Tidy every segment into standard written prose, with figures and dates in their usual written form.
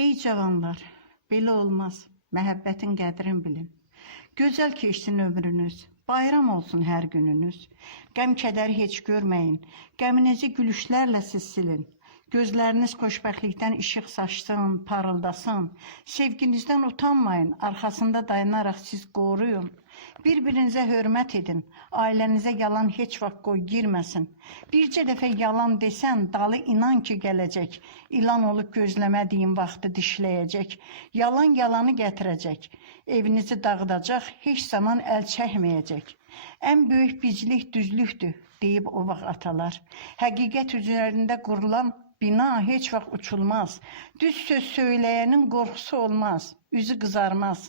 Ey cavanlar, belə olmaz. Məhəbbətin qədrini bilin. Gözəl keçsin ömrünüz. Bayram olsun hər gününüz. Qəm kədəri heç görməyin. Qəminizi gülüşlərlə siz silin. Gözləriniz xoşbəxtlikdən işıq saçsın, parıldasın. Sevginizdən utanmayın, arxasında dayanaraq siz qoruyun. Bir-birinizə hörmət edin. Ailənizə yalan heç vaxt qoy girməsin. Bircə dəfə yalan desən, dalı inan ki gələcək. İlan olub gözləmədiyin vaxtı dişləyəcək. Yalan yalanı gətirəcək. Evinizi dağıdacaq, heç zaman əl çəkməyəcək. Ən böyük biclik düzlükdür, deyib o vaxt atalar. Həqiqət üzərində qurulan bina heç vaxt uçulmaz. Düz söz söyləyənin qorxusu olmaz, üzü qızarmaz.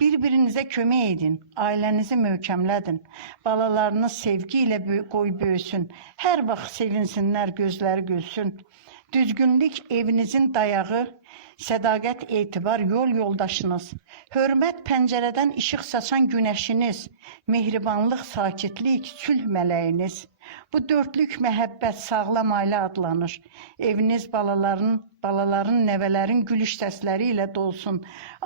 Bir-birinizə kömək edin, ailənizi möhkəmlədin. Balalarınız sevgi ilə qoy böyüsün. Hər vaxt sevinsinlər, gözləri gülsün. Düzgünlük evinizin dayağı, sədaqət etibar yol yoldaşınız. Hörmət pəncərədən işıq saçan günəşiniz. Mehribanlıq, sakitlik, sülh mələyiniz. Bu dörtlük məhəbbət sağlam ailə adlanır. Eviniz balaların, nəvələrin gülüş səsləri ilə dolsun.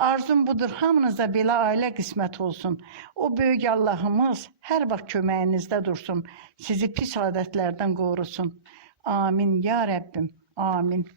Arzum budur, hamınıza belə ailə qismət olsun. O böyük Allahımız hər vaxt köməyinizdə dursun. Sizi pis adətlərdən qorusun. Amin ya Rəbbim, amin.